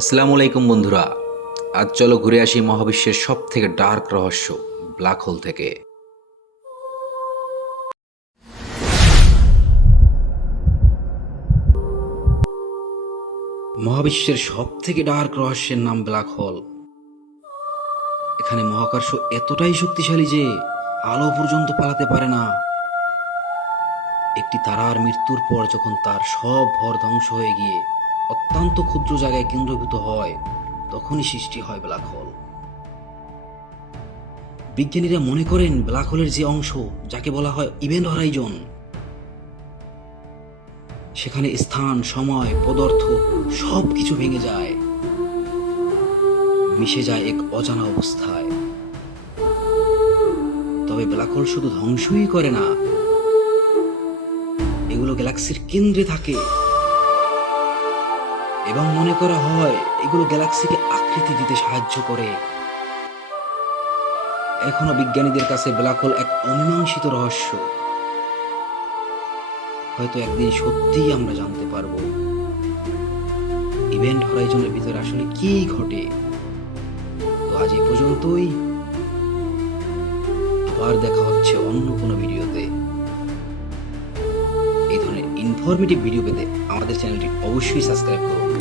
আসসালামু আলাইকুম বন্ধুরা। আজ চলো ঘুরে আসি মহাবিশ্বের সব থেকে ডার্ক রহস্য, ব্ল্যাক হোল থেকে। মহাবিশ্বের সব থেকে ডার্ক রহস্যের নাম ব্ল্যাক হোল। এখানে মহাকর্ষ এতটাই শক্তিশালী যে আলো পর্যন্ত পালাতে পারে না। একটি তারার মৃত্যুর পর যখন তার সব ভর ধ্বংস হয়ে গিয়ে অত্যন্ত ক্ষুদ্র জায়গায় কেন্দ্রীভূত হয়, তখনই সৃষ্টি হয় ব্ল্যাক হোল। বিজ্ঞানীরা মনে করেন ব্ল্যাক হোলের যে অংশ, যাকে বলা হয় ইভেন্ট হরাইজন, সেখানে স্থান, সময়, পদার্থ সব কিছু ভেঙে যায়, মিশে যায় এক অজানা অবস্থায়। তবে ব্ল্যাক হোল শুধু ধ্বংসই করে না, এগুলো গ্যালাক্সির কেন্দ্রে থাকে। এবং মনে করা হয়, এগুলো গ্যালাক্সিকে আকৃতি দিতে সাহায্য করে। এখনও বিজ্ঞানীদের কাছে ব্ল্যাক হোল এক অমীমাংসিত রহস্য। হয়তো একদিন সত্যিই আমরা জানতে পারব। ইভেন্ট হরাইজনের ভিতরে আসলে কি ঘটে? তো আজ এই পর্যন্তই। আবার দেখা হচ্ছে অন্য কোনো ভিডিওতে। এই ধরনের ইনফরমেটিভ ভিডিও পেতে আমাদের চ্যানেলটি অবশ্যই সাবস্ক্রাইব করুন।